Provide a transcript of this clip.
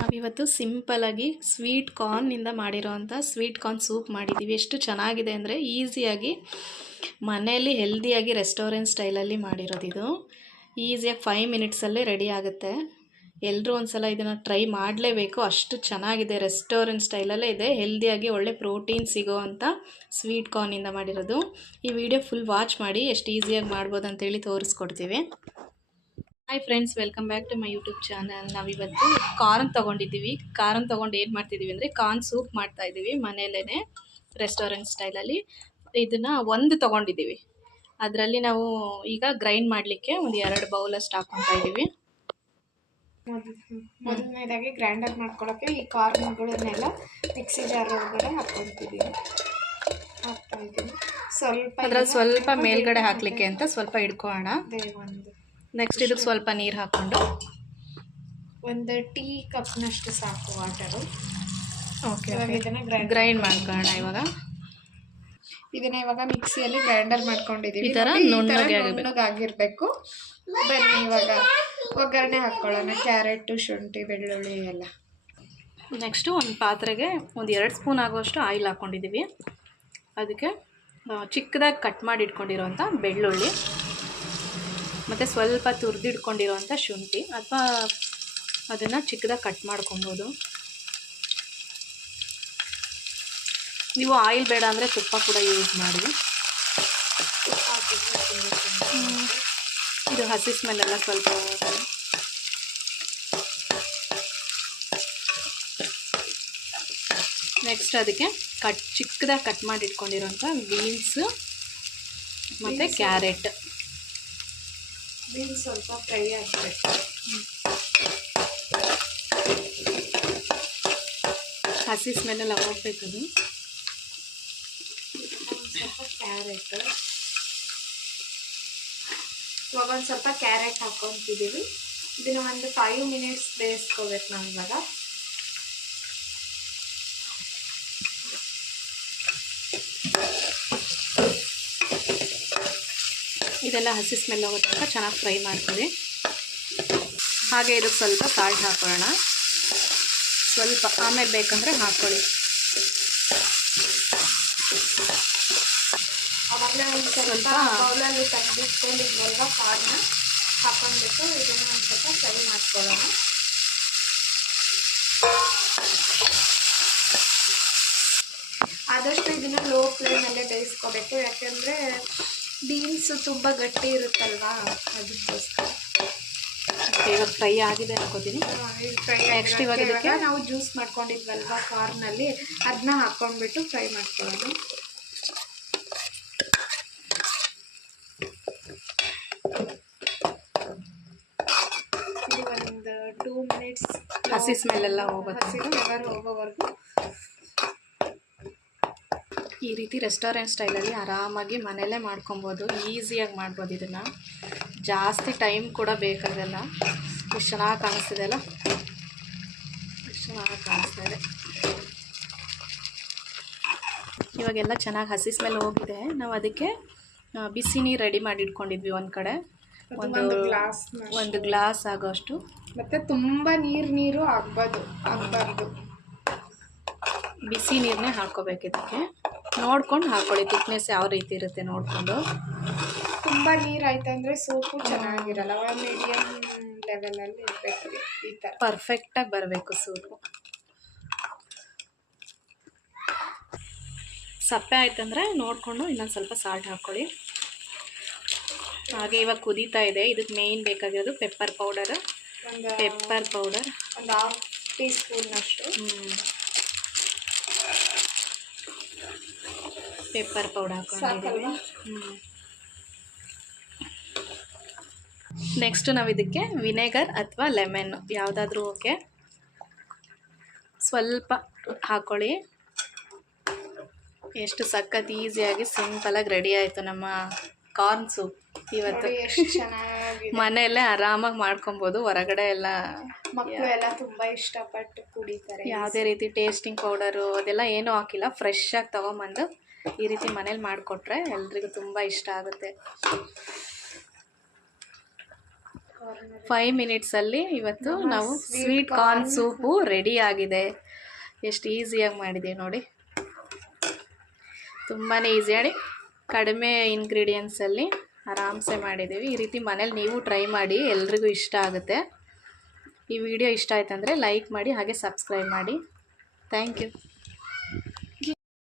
ನಾವಿವತ್ತು ಸಿಂಪಲಾಗಿ ಸ್ವೀಟ್ ಕಾರ್ನಿಂದ ಮಾಡಿರೋವಂಥ ಸ್ವೀಟ್ ಕಾರ್ನ್ ಸೂಪ್ ಮಾಡಿದ್ದೀವಿ ಎಷ್ಟು ಚೆನ್ನಾಗಿದೆ ಅಂದರೆ ಈಸಿಯಾಗಿ ಮನೆಯಲ್ಲಿ ಹೆಲ್ದಿಯಾಗಿ ರೆಸ್ಟೋರೆಂಟ್ ಸ್ಟೈಲಲ್ಲಿ ಮಾಡಿರೋದು ಇದು ಈಸಿಯಾಗಿ ಫೈವ್ ಮಿನಿಟ್ಸಲ್ಲೇ ರೆಡಿ ಆಗುತ್ತೆ. ಎಲ್ಲರೂ ಒಂದ್ಸಲ ಇದನ್ನು ಟ್ರೈ ಮಾಡಲೇಬೇಕು. ಅಷ್ಟು ಚೆನ್ನಾಗಿದೆ ರೆಸ್ಟೋರೆಂಟ್ ಸ್ಟೈಲಲ್ಲೇ ಇದೆ. ಹೆಲ್ದಿಯಾಗಿ ಒಳ್ಳೆ ಪ್ರೋಟೀನ್ ಸಿಗೋ ಅಂಥ ಸ್ವೀಟ್ ಕಾರ್ನಿಂದ ಮಾಡಿರೋದು. ಈ ವಿಡಿಯೋ ಫುಲ್ ವಾಚ್ ಮಾಡಿ, ಎಷ್ಟು ಈಸಿಯಾಗಿ ಮಾಡ್ಬೋದು ಅಂತೇಳಿ ತೋರಿಸ್ಕೊಡ್ತೀವಿ. Hi friends welcome back to my YouTube channel ನಾವಿವತ್ತು ಕಾರ್ನ್ ತೊಗೊಂಡಿದ್ದೀವಿ. ಕಾರ್ನ್ ತೊಗೊಂಡು ಏನು ಮಾಡ್ತಿದ್ದೀವಿ ಅಂದರೆ ಕಾರ್ನ್ ಸೂಪ್ ಮಾಡ್ತಾ ಇದ್ದೀವಿ ಮನೆಯಲ್ಲೇ ರೆಸ್ಟೋರೆಂಟ್ ಸ್ಟೈಲಲ್ಲಿ ಇದನ್ನು ಒಂದು ತೊಗೊಂಡಿದ್ದೀವಿ. ಅದರಲ್ಲಿ ನಾವು ಈಗ ಗ್ರೈಂಡ್ ಮಾಡಲಿಕ್ಕೆ ಒಂದು ಎರಡು ಬೌಲಷ್ಟು ಹಾಕ್ಕೊತಾ ಇದ್ದೀವಿ. ಮೊದಲನೇದಾಗಿ ಗ್ರೈಂಡರ್ ಮಾಡ್ಕೊಳ್ಳೋಕ್ಕೆ ಈ ಕಾರ್ನ್ಗಳನ್ನೆಲ್ಲ ಮಿಕ್ಸಿ ಜಾರ್ ಒಳಗಡೆ ಹಾಕ್ಕೊತಿದ್ದೀವಿ ಹಾಕ್ತಾ ಇದ್ದೀವಿ. ಸ್ವಲ್ಪ ಅದ್ರಲ್ಲಿ ಸ್ವಲ್ಪ ಮೇಲ್ಗಡೆ ಹಾಕಲಿಕ್ಕೆ ಅಂತ ಸ್ವಲ್ಪ ಇಡ್ಕೋಣ ಒಂದು ನೆಕ್ಸ್ಟ್ ಇದಕ್ಕೆ ಸ್ವಲ್ಪ ನೀರು ಹಾಕ್ಕೊಂಡು ಒಂದು ಟೀ ಕಪ್ನಷ್ಟು ಸಾಕು ವಾಟರು. ಓಕೆ ಇವಾಗ ಇದನ್ನ ಗ್ರೈಂಡ್ ಗ್ರೈಂಡ್ ಮಾಡ್ಕೊಳ್ಳೋಣ. ಇವಾಗ. ಇದನ್ನ ಇವಾಗ ಮಿಕ್ಸಿಯಲ್ಲಿ ಗ್ರೈಂಡರ್ ಮಾಡ್ಕೊಂಡಿದ್ದೀವಿ ಈ ಥರ. ನುಣ್ಣಗಾಗಿರ್ಬೇಕು. ಬನ್ನಿ ಇವಾಗ ಒಗ್ಗರಣೆ ಹಾಕ್ಕೊಳ್ಳೋಣ ಕ್ಯಾರೆಟು ಶುಂಠಿ ಬೆಳ್ಳುಳ್ಳಿ ಎಲ್ಲ. ನೆಕ್ಸ್ಟು ಒಂದು ಪಾತ್ರೆಗೆ ಒಂದು ಎರಡು ಸ್ಪೂನ್ ಆಗುವಷ್ಟು ಆಯಿಲ್ ಹಾಕ್ಕೊಂಡಿದ್ದೀವಿ ಅದಕ್ಕೆ ಚಿಕ್ಕದಾಗಿ ಕಟ್ ಮಾಡಿ ಇಟ್ಕೊಂಡಿರೋಂಥ ಬೆಳ್ಳುಳ್ಳಿ. ಮತ್ತು ಸ್ವಲ್ಪ ತುರಿದಿಡ್ಕೊಂಡಿರೋವಂಥ ಶುಂಠಿ ಅಥವಾ ಅದನ್ನು ಚಿಕ್ಕದಾಗಿ ಕಟ್ ಮಾಡ್ಕೊಬೋದು. ನೀವು ಆಯಿಲ್ ಬೇಡ ಅಂದರೆ ತುಪ್ಪ ಕೂಡ ಯೂಸ್ ಮಾಡಿ. ಇದು ಹಸಿ ಸ್ಮೆಲ್ಲೆಲ್ಲ ಸ್ವಲ್ಪ ನೆಕ್ಸ್ಟ್ ಅದಕ್ಕೆ ಕಟ್ ಚಿಕ್ಕದಾಗಿ ಕಟ್ ಮಾಡಿ ಇಟ್ಕೊಂಡಿರೋಂಥ ಬೀನ್ಸ್ ಮತ್ತು ಕ್ಯಾರೆಟ್ ಬೀನ್ಸ್ ಸ್ವಲ್ಪ ಫ್ರೈ ಆಗಬೇಕು ಹಸಿ ಸ್ಮೆಲ್ಲೆಲ್ಲ ಹೋಗ್ಬೇಕದು ಸ್ವಲ್ಪ ಕ್ಯಾರೆಟ್ ಇವಾಗ ಒಂದು ಸ್ವಲ್ಪ ಕ್ಯಾರೆಟ್ ಹಾಕ್ಕೊಂತಿದ್ದೀವಿ ಇದನ್ನ ಒಂದು ಫೈವ್ ಮಿನಿಟ್ಸ್ ಬೇಯಿಸ್ಕೋಬೇಕು ನಾವು ಇವಾಗ. ಇದೆಲ್ಲ ಹಸಿ ಸ್ಮೆಲ್ ಹೋಗೋ ತನಕ ಚೆನ್ನಾಗಿ ಫ್ರೈ ಮಾಡ್ತೀವಿ. ಹಾಗೆ ಇದಕ್ಕೆ ಸ್ವಲ್ಪ ಸಾಲ್ಟ್ ಹಾಕೊಳ್ಳೋಣ ಸ್ವಲ್ಪ ಆಮೇಲೆ ಬೇಕಂದರೆ ಹಾಕ್ಕೊಳ್ಳಿ ಸ್ವಲ್ಪ ಬೌಲಲ್ಲಿ ತೆಗೆದಿಟ್ಕೊಂಡಿದ್ವಲ್ವ ಕಾರಣ ಹಾಕೊಂಡ್ಬಿಟ್ಟು ಇದನ್ನು ಒಂದು ಸ್ವಲ್ಪ ಫ್ರೈ ಮಾಡ್ಕೊಳ್ಳೋಣ ಆದಷ್ಟು ಇದನ್ನು ಲೋ ಫ್ಲೇಮಲ್ಲೇ ಬೇಯಿಸ್ಕೋಬೇಕು. ಯಾಕೆಂದರೆ ಬೀನ್ಸ್ ತುಂಬ ಗಟ್ಟಿ ಇರುತ್ತಲ್ವಾ? ಅದಕ್ಕೋಸ್ಕರ. ಇವಾಗ ಫ್ರೈ ಆಗಿದೆ ಅನ್ಕೋತೀನಿ. ಫ್ರೈ Next ಇವಾಗ ಇದಕ್ಕೆ? ನಾವು ಜ್ಯೂಸ್ ಮಾಡ್ಕೊಂಡಿದ್ವಲ್ವಾ ಕಾರ್ನಲ್ಲಿ ಅದನ್ನ ಹಾಕೊಂಡ್ಬಿಟ್ಟು ಫ್ರೈ ಮಾಡ್ಕೊಳ್ಳೋಣ ಇದು ಒಂದು ಟೂ ಮಿನಿಟ್ಸ್ ಹಸಿ ಸ್ಮೆಲ್ ಎಲ್ಲ ಹೋಗುತ್ತೆ. ಹಸಿ ಎಲ್ಲರೂ ಹೋಗೋವರೆಗೂ. ಈ ರೀತಿ ರೆಸ್ಟೋರೆಂಟ್ ಸ್ಟೈಲಲ್ಲಿ ಆರಾಮಾಗಿ ಮನೆಯಲ್ಲೇ ಮಾಡ್ಕೊಬೋದು ಈಸಿಯಾಗಿ ಮಾಡ್ಬೋದು ಇದನ್ನು. ಜಾಸ್ತಿ ಟೈಮ್ ಕೂಡ ಬೇಕಾಗಲ್ಲ. ಎಷ್ಟು ಚೆನ್ನಾಗಿ ಕಾಣಿಸ್ತಿದೆ ಅಲ್ಲ? ಎಷ್ಟು ಚೆನ್ನಾಗಿ ಕಾಣಿಸ್ತಾ ಇದೆ ಇವಾಗೆಲ್ಲ ಚೆನ್ನಾಗಿ ಹಸಿ ಸ್ಮೆಲ್ ಹೋಗಿದೆ. ನಾವು ಅದಕ್ಕೆ ಬಿಸಿ ನೀರು ರೆಡಿ ಮಾಡಿ ಇಟ್ಕೊಂಡಿದ್ವಿ ಒಂದು ಕಡೆ. ಒಂದು ಒಂದು ಗ್ಲಾಸ್ ಒಂದು ಗ್ಲಾಸ್ ಆಗೋಷ್ಟು. ಮತ್ತೆ ತುಂಬಾ ನೀರು ನೀರು ಆಗ್ಬಾರ್ದು ಆಗಬಾರ್ದು. ಬಿಸಿ ನೀರನ್ನೇ ಹಾಕ್ಕೋಬೇಕು ಇದಕ್ಕೆ. ನೋಡ್ಕೊಂಡು ಹಾಕ್ಕೊಳ್ಳಿ ತಿಕ್ನೆಸ್ ಯಾವ ರೀತಿ ಇರುತ್ತೆ ನೋಡಿಕೊಂಡು. ತುಂಬ ನೀರು ಅಂದರೆ ಸೂಪು ಚೆನ್ನಾಗಿರಲ್ಲ. ಮೀಡಿಯಮ್ ಲೆವೆಲಲ್ಲಿ ಇರಬೇಕು ಈ ಥರ ಪರ್ಫೆಕ್ಟಾಗಿ ಬರಬೇಕು ಸೂಪು. ಸಪ್ಪೆ ಆಯ್ತಂದರೆ ನೋಡಿಕೊಂಡು ಇನ್ನೊಂದು ಸ್ವಲ್ಪ ಸಾಲ್ಟ್ ಹಾಕ್ಕೊಳ್ಳಿ ಹಾಗೆ ಇವಾಗ ಕುದೀತಾ ಇದೆ. ಇದಕ್ಕೆ ಮೇಯ್ನ್ ಬೇಕಾಗಿರೋದು ಪೆಪ್ಪರ್ ಪೌಡರ್ ಒಂದು ಪೆಪ್ಪರ್ ಪೌಡರ್ ಒಂದು ಹಾಫ್ ಟೀ ಸ್ಪೂನಷ್ಟು ಪೆಪ್ಪರ್ ಪೌಡರ್ ಹಾಕೊಂಡಿದ್ದೀವಿ? ನೆಕ್ಸ್ಟ್ ನಾವು ಇದಕ್ಕೆ ವಿನೆಗರ್ ಅಥವಾ ಲೆಮನ್ ಯಾವುದಾದ್ರೂ ಓಕೆ. ಸ್ವಲ್ಪ ಹಾಕ್ಕೊಳ್ಳಿ ಎಷ್ಟು ಸಖತ್ ಈಸಿಯಾಗಿ ಸಿಂಪಲಾಗಿ ರೆಡಿ ಆಯಿತು ನಮ್ಮ ಕಾರ್ನ್ ಸೂಪ್ ಇವತ್ತು. ಎಷ್ಟು ಚೆನ್ನಾಗಿದೆ ಮನೆಯಲ್ಲೇ ಆರಾಮಾಗಿ ಮಾಡ್ಕೊಬೋದು ಹೊರಗಡೆ ಎಲ್ಲ ಮಕ್ಕಳು ಎಲ್ಲ ತುಂಬಾ ಇಷ್ಟಪಟ್ಟು ಕುಡಿತಾರೆ. ಯಾವುದೇ ರೀತಿ ಟೇಸ್ಟಿಂಗ್ ಪೌಡರು ಅದೆಲ್ಲ ಏನೂ ಹಾಕಿಲ್ಲ ಫ್ರೆಶ್ ಆಗಿ ತಗೊಂಬಂದು ಈ ರೀತಿ ಮನೇಲಿ ಮಾಡಿಕೊಟ್ರೆ ಎಲ್ರಿಗೂ ತುಂಬ ಇಷ್ಟ ಆಗುತ್ತೆ. ಫೈವ್ ಮಿನಿಟ್ಸಲ್ಲಿ ಇವತ್ತು ನಾವು ಸ್ವೀಟ್ ಕಾರ್ನ್ ಸೂಪು ರೆಡಿ ಆಗಿದೆ. ಎಷ್ಟು ಈಸಿಯಾಗಿ ಮಾಡಿದ್ದೀವಿ ನೋಡಿ. ತುಂಬಾ ಈಸಿಯಾಗಿ ಕಡಿಮೆ ಇಂಗ್ರೀಡಿಯೆಂಟ್ಸಲ್ಲಿ ಆರಾಮ್ಸೆ ಮಾಡಿದ್ದೀವಿ. ಈ ರೀತಿ ಮನೇಲಿ ನೀವು ಟ್ರೈ ಮಾಡಿ, ಎಲ್ರಿಗೂ ಇಷ್ಟ ಆಗುತ್ತೆ. ಈ ವಿಡಿಯೋ ಇಷ್ಟ ಆಯ್ತಂದರೆ ಲೈಕ್ ಮಾಡಿ, ಹಾಗೆ ಸಬ್ಸ್ಕ್ರೈಬ್ ಮಾಡಿ. Thank you